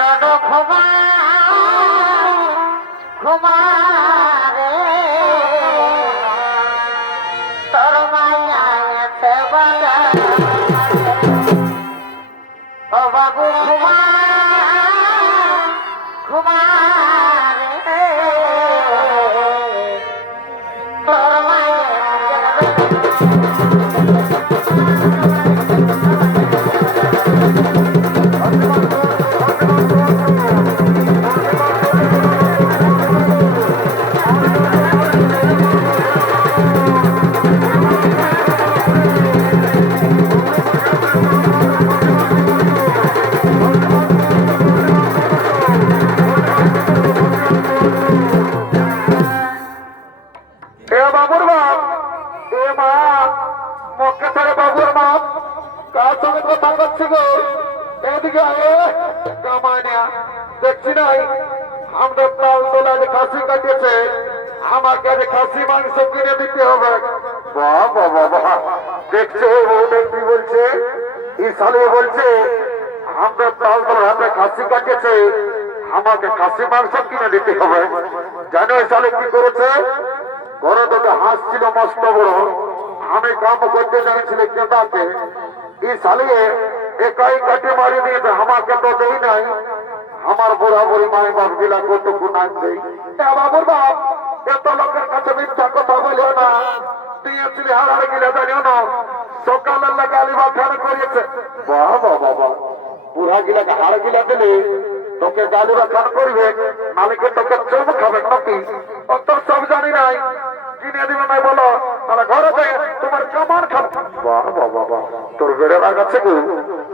নদ ক্ষমা ক্ষমা রে তোর মায়াতে বালা ও বাবু ক্ষমা ক্ষমা রে তোর বাবুর বাপ এ মা মক্কা ছেড়ে বাবুর বাপ কার সঙ্গে কথা করছি গো এদিকে কামানিয়া দেখছি নাই আমরা তাল তোলা যে খাসি কাটিয়েছে আমাকে যে খাসি মাংস কিনে দিতে হবে বাবা বাবা দেখছে ও ব্যক্তি বলছে ইসালে বলছে আমরা তাল তোলা হাতে খাসি কাটিয়েছে আমাকে খাসি মাংস কিনে দিতে হবে জানো ইসালে কি করেছে ঘরে তোকে হাঁস ছিল মস্ত বড় আমি কাম করতে জানিয়েছিল কেতাকে এই সালিয়ে একাই কাটে মারি দিয়েছে আমাকে তো দেই নাই আমার বুড়া বুড়ি মায়ের বাপ গিলা কতটুকু নাম দেই বাবুর বাপ এত লোকের কাছে মিথ্যা কথা বলিও না দিয়েছিলি হারার গিলা জানিও না সকালের লাগে আলিবা খান করিয়েছে বাবা বাবা বুড়া গিলাকে হার গিলা দিলে তোকে গালিবা খান করবে মালিকে তোকে চোখ খাবে নাকি অত সব জানি নাই কিনে দিবে নাই বলো তাহলে ঘরে থেকে তোমার কামান খাবে বাহ বাবা বাবা তোর বেড়ে লাগাচ্ছে গো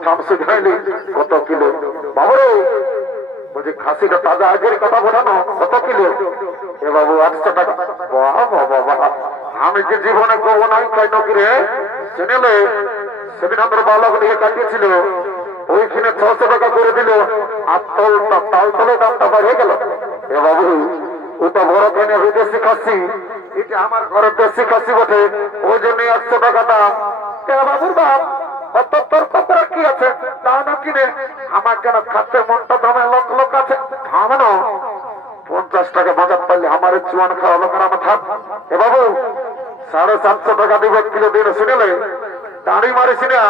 থামসে খাইলি কত কিলো বাবুরে বলছি খাসিটা তাজা আগের কথা বোঝানো কত কিলো এ বাবু 800 টাকা বাহ বাবা বাবা আমি যে জীবনে কব নাই খাই নকি রে শুনেলে সেদিন আমাদের বালক দিয়ে কাটিয়েছিল ওইখানে 600 টাকা করে দিল আর তাল তলে দামটা বেড়ে গেল এ বাবু ওটা বড় কেনে বিদেশি খাসি এটা আমার ঘরের দেশি খাসি বটে ওই জন্য 800 টাকা দাম বাবুর বাপ অত তোর কপরা কি আছে তা না কিনে আমার কেন খাতে মনটা দামে লোক লোক আছে থামানো 50 টাকা বাজার পাইলে আমার চুয়ান খাওয়া লোকের আমার থাক এ বাবু 750 টাকা দিবে কিলো দিন শুনেলে দাঁড়ি মারিস না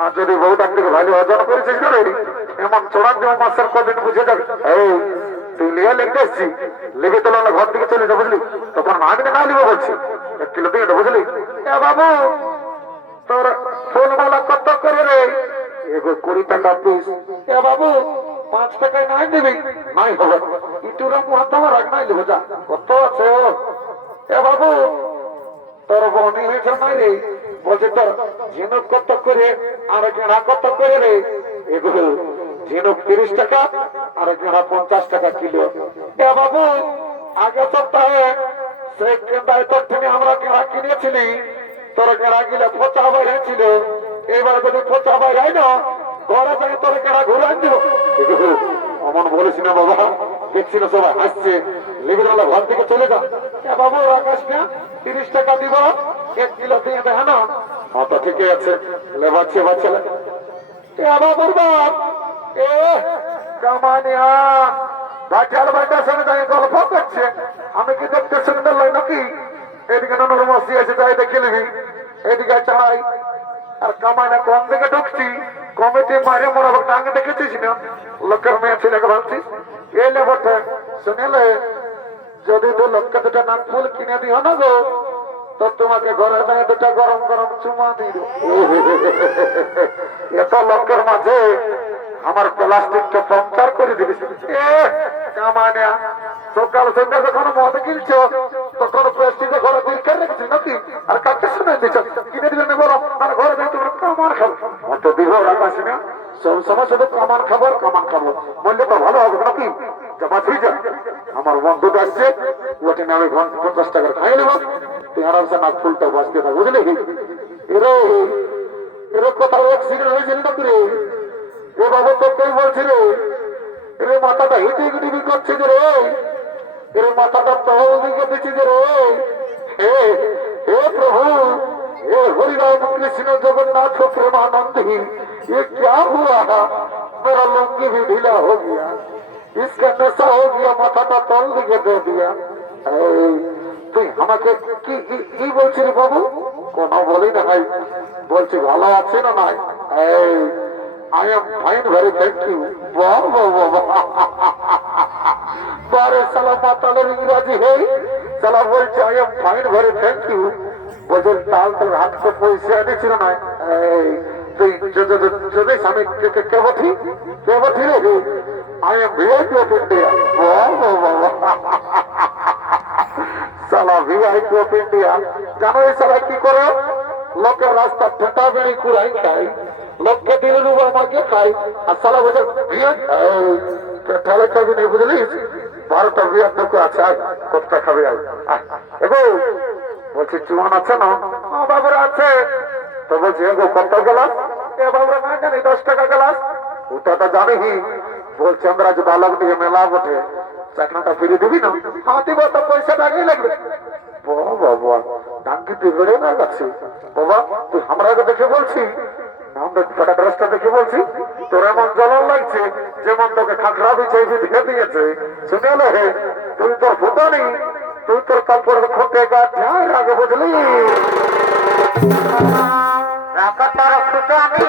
আর যদি বউটার থেকে ভালো অর্জন করেছিস না এমন চোরান দেওয়া মাসের কদিন বুঝে যাবে এই তুই লিয়ে লিখতে এসছি লিখে তোলা ঘর থেকে চলে যা বুঝলি তখন আমি না লিখে বলছি 1 কিলো দিয়ে বুঝলি বাবু তোর ফুলমালা কত করে রে এগো 20 টাকা পিস বাবু 5 টাকায় নাই দিবি নাই হবে ইটুরা মুহাত্মা রাখ নাই দেবো যা কত আছে ও বাবু তোর বনি হয়েছে নাই রে বলছে তোর ঝিনুক কত করে আর গেঁড়া কত করে রে এগুলো ঝিনুক 30 টাকা আর গেঁড়া 50 টাকা কিলো বাবু আগে সপ্তাহে সেই কেন্দ্রায় তোর থেকে আমরা গেঁড়া কিনেছিলি তোর গেঁড়া গিলে পচা বাইরে ছিল এবার যদি পচা বাইরে না ঘরে যাই তোর গেঁড়া ঘুরে আন দিব অমন বলিস না বাবা দেখছি না সবাই হাসছে লিবিরালা ঘর থেকে চলে যা বাবু আকাশ না 30 টাকা দিব 1 কিলো দিয়ে দেখ না তো ঠিকই আছে লেবাচ্ছে বাচ্চা বাবুর বাপ কামানিয়া বাচ্চার বাচ্চার সঙ্গে তাই গল্প করছে আমি কি দেখতে সুন্দর লাগে নাকি এদিকে ননর মসি আছে তাই দেখে নিবি এদিকে চাই আর কামানে কম থেকে ঢুকছি কমিটি মারে মোড়াবো টাঙ্গে দেখেছিস না লোকের মেয়ে ছেলেকে ভাবছিস এই লেবরটা শুনেলে যদি 2 লক্ষ 2টা নাক ফুল কিনে দিও না গো তো তোমাকে ঘরে দাঁড়িয়ে 2টা গরম গরম চুমা দিল এত লোকের মাঝে আমার প্লাস্টিকটা পাংচার করে দিবি কামানে সকাল সন্ধ্যা যখন মদ কিনছ তখন প্লাস্টিকে ঘরে বিলকে রেখেছিস নাকি আর কাকে শুনে দিচ্ছ কিনে দিলে নেবো আর ঘরে যাই তোমার কামান খাবো অত দিব রাখাস না সব সময় শুধু কামান খাবো বললে তো ভালো হবে নাকি জমা ঠিক আমার বন্ধুটা আসছে ওটা আমি 50 টাকার খাই নেব তুই আরামসে নাক ফুলটা বাঁচতে থাক বুঝলি এর কোথাও অ্যাক্সিডেন্ট হয়েছিল নাকি রে এ বাবু তো কেউ বলছিল এর মাথাটা হিটে হিটি করছে যে রে এর মাথাটা তহল দিকে দিচ্ছে যে রে হে প্রভু हे हरिराम कृष्ण जगन्नाथ प्रेमानंद ही ये क्या हुआ मेरा लुंगी भी ढीला हो गया, इसका नशा हो गया, माथाटा तल दिके दे दिया। তুই আমাকে কি কি বলছিস বাবু? কোনো বলি না ভাই, বলছি ভালো আছে না নাই? এই I am fine, very thank you. বাহ বাহ বাহ, বারে সালা মাতালের ইংরাজি হেই, সালা বলছে I am fine, very thank you. বলছে তাল তোর হাত তো পয়সা এনেছিল না। এই তুই যদি আমি কে বঠি রে? I am VIP of India. বাহ বাহ বাহ, সালা ভিআইপি অফ ইন্ডিয়া। জানো এই সালা কি করে? লোকের রাস্তা ঠেটা বেড়ি কুড়াই খাই, লোককে দিলে রুবা মাকে খাই, আর সালা বলছে ঠেলে খাবি নেই, বুঝলিস? 12টা বিয়ার দোকান আছে, আয় কতটা খাবি? এগো বলছি চুয়ান আছে না? বাবুরা আছে। তো বলছি এগো কত গ্লাস? এ বাবুরা না জানি 10 টাকা গ্লাস। ওটা তো জানি। বলছে আমরা যে বালক নিয়ে মেলা বটে, চাকনাটা ফিরে দিবি না? হ্যাঁ দিব, তো পয়সা টাকাই লাগবে। বাবা ডাঙ্গিতে বেড়ে না গেছে বাবা, তুই আমরাকে দেখে বলছি, আমরা ড্রেসটা দেখে বলছি তোর এমন জ্বলন লাগছে যেমন তোকে খাকরা বিছাই দিয়ে দিয়েছে। শুনে হে, তুই তোর ফুটানি, তুই তোর কাপড় খোটে গা ধ্যান রাখে, বুঝলি? রাখতার ফুটানি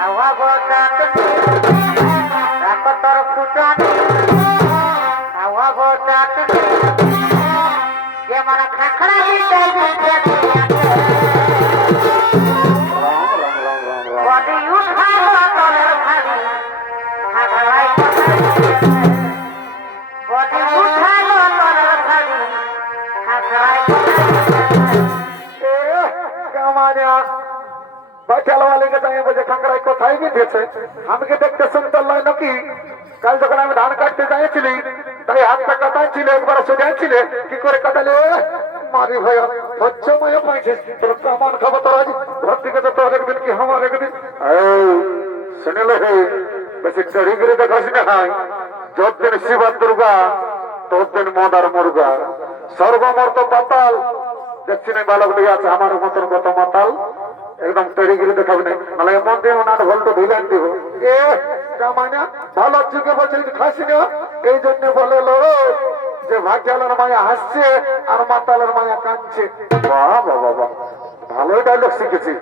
হাওয়া বতাতনি, রাখতার ফুটানি হাওয়া বতাতনি, যে মারা খাখড়া বিছাই দিয়ে বডি উঠালো তলের ভারী, খাখড়াই বডি উঠালো তলের ভারী, খাখড়াই কোথায় গিয়েছে আমাকে দেখতে শুনতে নাকি? কাল যখন আমি ধান কাটতে যাইছিলি, তাই হাতটা কাটাইছিল, একবার সোজাইছিলে, কি করে কাটালে? মারি ভাই হচ্ছে মায়া পাইছিস, তোর কামান খাবো তোর আজ ঘর থেকে, তো তোর একদিন কি আমার একদিন। শুনেলে হে, বেশি চড়িগিরি দেখাস না হয়, যতদিন শিবা দুর্গা ততদিন মদার মুরগা, সর্বমর্ত পাতাল। দেখছি না বালক দিয়ে আছে আমার মতন কত মাতাল, একদম তড়িগিরি দেখাবি না, নাহলে এমন দিয়ে নাট ভোল্ট ঢিলান দিব। এ কামাইনা ভালো যুগে বলছে খাসি না, এই জন্য বলে লো যে ভাগ্যালের মায়া হাসছে আর মাতালের মায়া কাঁদছে। বাহ বাবা বাহ, ভালোই ডায়লগ শিখেছি।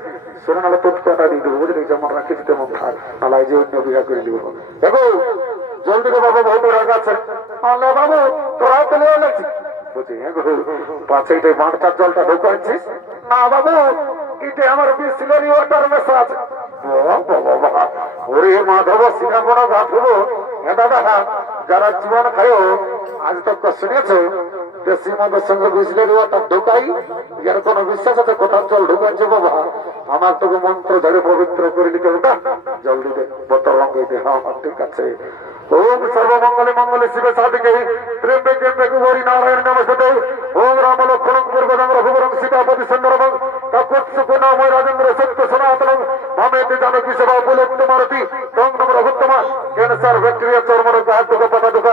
শুনে নাহলে তোৎকাটা দিয়ে দেবো, বুঝলি? যেমন রাখেছি তেমন থাক, নাহলে যে অন্য বিঘা করে দিব। দেখো জলদি রে বাবু, বহুত রাগ আছে। বাবু তোরাও তো লেও লাগছি, বুঝি? হ্যাঁ গো, পাঁচে বাঁধটার জলটা ঢুকাচ্ছিস না বাবু? এটা আমার বিসলারি ওয়াটার মেশা আছে। ওরে মাধব সিনা বড় গাঁথব। হ্যাঁ দাদা, যারা জীবন খায় আজ তক শুনেছো দেশি মদের সঙ্গে বিসলারি ওয়াটার ঢুকাই, এর কোন বিশ্বাস আছে? কোথাও জল ঢুকাচ্ছে বাবা? আমার তোকে মন্ত্র ধরে পবিত্র করে দিতে ওটা জল দিতে, বোতল রঙে দে। হ্যাঁ ঠিক আছে। ওম সর্বমঙ্গলে মঙ্গলে শিবে সাধিকে, ত্র্যম্বকে ত্র্যম্বকে গৌরী নারায়ণ নমস্তে। ওম রাম লক্ষ্মণং পূর্বদং রঘুবরং সীতাপতি সুন্দরবং কাকুৎসুকুনাময় রাজেন্দ্র সত্য সনাতনং মামেতি জানকী সেবা উপলব্ধ মারতি তং নম রঘুত্তমা। ক্যান্সার, ব্যাকটেরিয়া, চর্মরোগ, হাত দুঃখ, পাতা দুঃখ,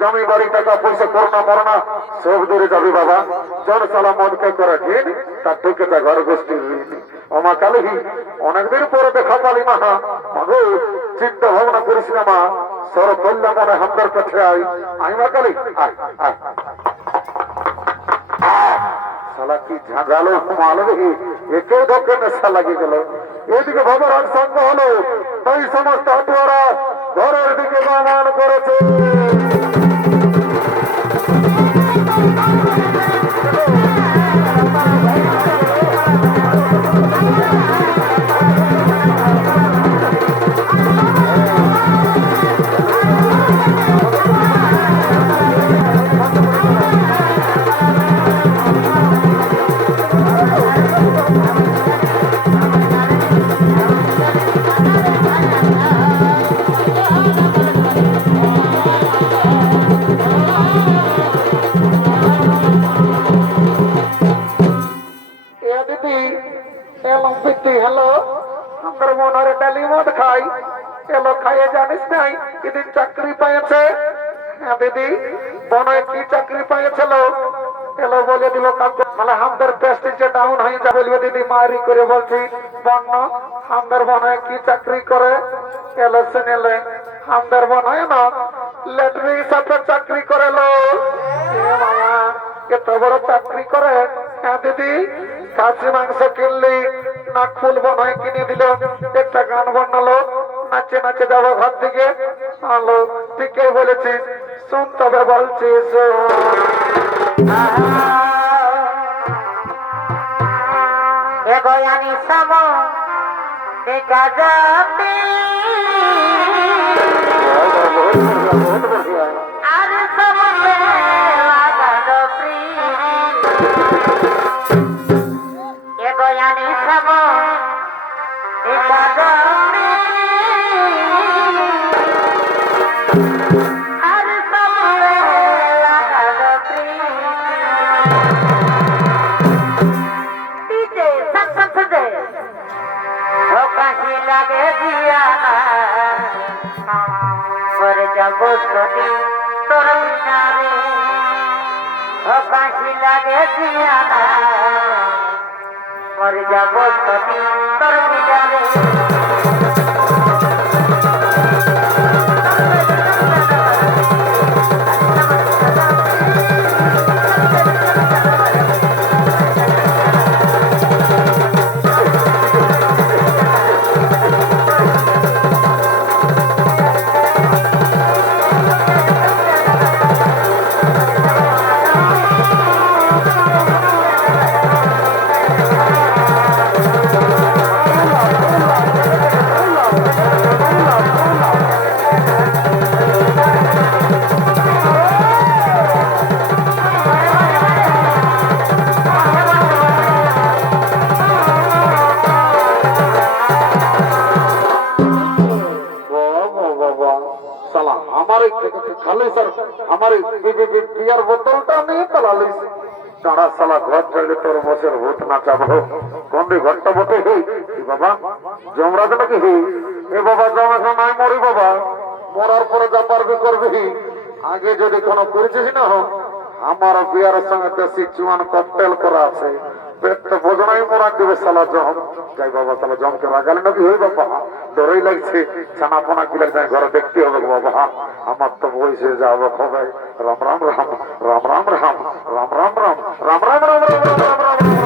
জমি বাড়ি, টাকা পয়সা, করোনা মরনা সব দূরে যাবি বাবা। জন সালা মনকে করে ঘিন, তার ঢুকে যা ঘর গোষ্ঠীর ঋণ। অমা কালী অনেকদিন পরে দেখা পালি মাহা, মাগো চিন্তা ভাবনা করিস না মা, সর কল্যাণ মনে হামদার কাছে আই। আই মা কালী, আয় আয়। শালা কি ঝাঁঝালো মাল রে, একেও ধকে নেশা লাগিয়ে গেল। এদিকে ভগবান সঙ্গ হলো, তাই সমস্ত হাটুয়ারা ঘরের দিকে গমন করেছে। হ্যালো, আমার মনের ডালি মদ খাই, এলো খাইয়ে জানিস নাই এদিন চাকরি পেয়েছে। হ্যাঁ দিদি, মনে কি চাকরি পেয়েছিল? এলো বলে দিল কাকু মানে আমাদের প্রেস্টিজ ডাউন হয়ে যাবে বলবে দিদি মারি করে বলছি বন্য আমাদের মনে কি চাকরি করে এলো শুনেলে আমাদের মনে হয় না লেটরির সাথে চাকরি করে লো মামা এত বড় চাকরি করে হ্যাঁ দিদি খাসি মাংস কিনলি না ফুল বনায় কিনে দিল একটা গান বানালো নাচে নাচে যাবো ঘর থেকে আলো ঠিকই বলেছিস শুন তবে বলছিস এগোয়ানি সম দেখা যাবে আর সব লাগানো এগোয়ানি সম দেখা যাবে আর সব লাগানো डीजे सत दे हो कहीं लगे दिया पर जब सुनी तोर किनारे हो कहीं लगे दिया पर जब सुनी तोर किनारे খালি স্যার আমার বিয়ার বোতলটা নিয়ে পালালিস তারা সালা ঘর চাইলে তোর বছর ভূত না চাবো কোন ঘরটা বটে বাবা জমরাজ নাকি এ বাবা জম এখন নাই মরি বাবা মরার পরে যা পারবি করবি আগে যদি কোনো করেছিস না আমার বিয়ার সঙ্গে দেশি চুয়ান ককটেল করা আছে পেটটা বোঝনাই মরা দেবে সালা জম যাই বাবা সালা জমকে লাগালে নাকি হই বাবা ডরই লাগছে ছানা পোনা কি লাগছে ঘরে দেখতে হবে বাবা আমার তো বয়সে যাবো খবে রাম রাম রাম রাম রাম রাম রাম রাম রাম রাম রাম রাম রাম রাম রাম